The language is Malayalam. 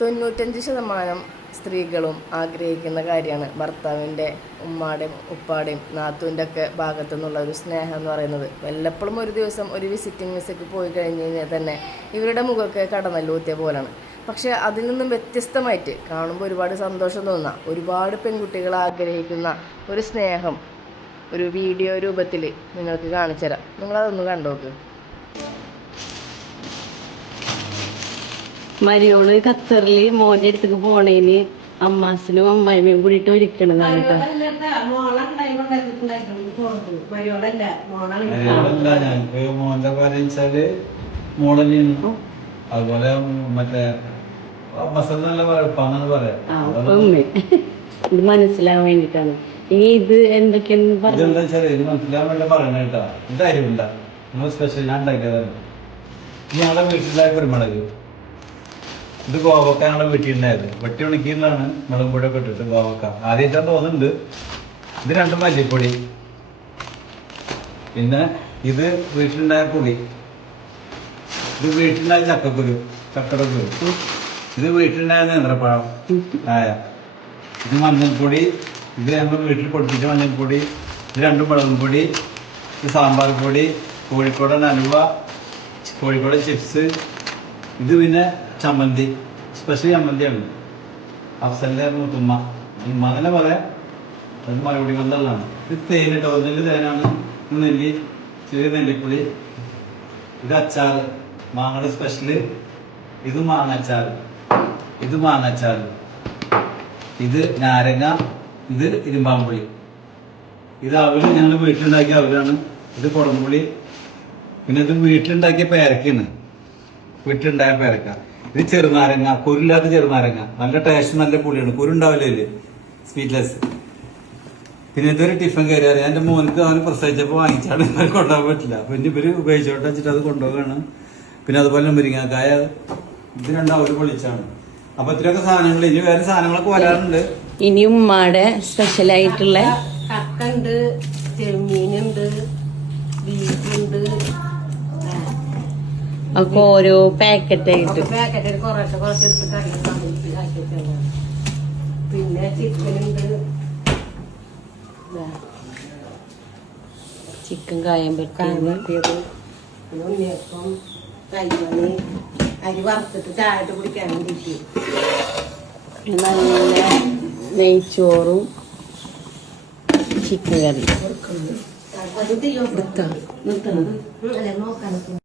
95% സ്ത്രീകളും ആഗ്രഹിക്കുന്ന കാര്യമാണ് ഭർത്താവിൻ്റെ ഉമ്മാടെയും ഉപ്പാടെയും നാത്തൂൻ്റെ ഒക്കെ ഭാഗത്തു നിന്നുള്ള ഒരു സ്നേഹം എന്ന് പറയുന്നത്. വല്ലപ്പോഴും ഒരു ദിവസം ഒരു വിസിറ്റിംഗ് വിസയ്ക്ക് പോയി കഴിഞ്ഞ് കഴിഞ്ഞാൽ തന്നെ ഇവരുടെ മുഖമൊക്കെ കടന്നല്ലൂത്തിയ പോലാണ്. പക്ഷേ അതിൽ നിന്നും വ്യത്യസ്തമായിട്ട് കാണുമ്പോൾ ഒരുപാട് സന്തോഷം തോന്നുന്ന, ഒരുപാട് പെൺകുട്ടികൾ ആഗ്രഹിക്കുന്ന ഒരു സ്നേഹം ഒരു വീഡിയോ രൂപത്തിൽ നിങ്ങൾക്ക് കാണിച്ചു തരാം. നിങ്ങളതൊന്ന് കണ്ടോക്ക്. മരിയോള് ഖത്തറില് മോന്റെ അടുത്തേക്ക് പോണേന് അമ്മാസിനും അമ്മായിമ്മയും കൂടിയിട്ട് ഒരുക്കണതാണ് കേട്ടോ. ഞങ്ങക്ക് മോന്റെ കാര്യം മോഡലിന് അതുപോലെ മറ്റേ മസാല ഇത് മനസ്സിലാവാൻ വേണ്ടിട്ടാണ്. ഇനി ഇത് എന്തൊക്കെയാന്ന് ഇത് മനസ്സിലാവാൻ വേണ്ടി പറയണ കേട്ടാ. ഇതായിരുമില്ല നമ്മൾ സ്പെഷ്യൽ ഞാൻ ഉണ്ടാക്കിയതാണ്. ഞങ്ങളുടെ വീട്ടിലായ കുരുമുളക്, ഇത് ഗോവക്ക ഞങ്ങളുടെ വീട്ടിലുണ്ടായത്. വെട്ടി ഉണക്കിയതാണ് മുളക് പൊടിയൊക്കെ ഇട്ടിട്ട് ഗോവക്ക ആദ്യമായിട്ടാണ് തോന്നുന്നുണ്ട്. ഇത് 2 മല്ലിപ്പൊടി, പിന്നെ ഇത് വീട്ടിലുണ്ടായ പൊടി, ഇത് വീട്ടിലുണ്ടായ ചക്കക്കുരു, ഇത് വീട്ടിലുണ്ടായ നേന്ത്രപ്പഴം ആയ, ഇത് മഞ്ഞൾപ്പൊടി, ഇത് ഞങ്ങൾ വീട്ടിൽ പൊടിപ്പിച്ച മഞ്ഞൾപ്പൊടി, ഇത് 2 മുളകും പൊടി, ഇത് സാമ്പാർ പൊടി, കോഴിക്കോടൻ അലുവ, കോഴിക്കോടൻ ചിപ്സ്, ഇത് പിന്നെ ചമ്മന്തി, സ്പെഷ്യൽ ചമ്മന്തിയാണ്. അഫ്സലിൻ്റെ മുത്തുമ്മ അങ്ങനെ പറയാം. അത് മറുപടി കൊണ്ടുള്ളതാണ്. ഇത് തേനിട്ടോ, നെല്ല് തേനാണ്. നെല്ലി, ചെറിയ നെല്ലിപ്പുളി, ഇത് അച്ചാർ മാങ്ങയുടെ സ്പെഷ്യല്, ഇത് മാങ്ങച്ചാർ, ഇത് മാങ്ങച്ചാർ, ഇത് നാരങ്ങ, ഇത് ഇരുമ്പാമ്പുളി, ഇത് അവല് ഞങ്ങൾ വീട്ടിലുണ്ടാക്കിയ അവലാണ്. ഇത് കുടംപുളി, പിന്നെ ഇത് വീട്ടിലുണ്ടാക്കിയ പേരക്കാണ്, വീട്ടിലുണ്ടായ പേരക്ക. ഇത് ചെറുനാരങ്ങ, കുരുല്ലാത്ത ചെറുനാരങ്ങ, നല്ല ടേസ്റ്റ്, നല്ല പുളിയാണ്, കുരുണ്ടാവില്ലേ, സ്വീറ്റ്ലെസ്. പിന്നെ ഇതൊരു ടിഫിൻ കയറിയാൽ എൻ്റെ മോനക്ക് അവന് പ്രസവിച്ചപ്പോൾ വാങ്ങിച്ചാണ്, കൊണ്ടുപോകാൻ പറ്റില്ല. പിന്നെ ഇവര് ഉപയോഗിച്ചോട്ടെ വെച്ചിട്ട് അത് കൊണ്ടുപോവുകയാണ്. പിന്നെ അതുപോലെ മുരിങ്ങക്കായ, ഇത് 2 അവര് പൊളിച്ചാണ്. അപ്പൊ ഇത്രയൊക്കെ സാധനങ്ങൾ, ഇനി വേറെ സാധനങ്ങളൊക്കെ വരാറുണ്ട്. ഇനി ഉമ്മാടെ സ്പെഷ്യൽ ആയിട്ടുള്ള കക്കുണ്ട്, ചെമ്മീനുണ്ട്, ബീഫുണ്ട്, ഒക്കെ ഓരോ പാക്കറ്റ് ആയിട്ട്. പിന്നെ ചിക്കനുണ്ട്, ചിക്കൻ കായം പറ്റിയത്, ഉണ്ണിയപ്പം, കൈമണി, അരി വറുത്തിട്ട് ചായട്ട് കുടിക്കാൻ വേണ്ടിയിട്ട്, നല്ല നെയ്ച്ചോറും ചിക്കൻ കറി.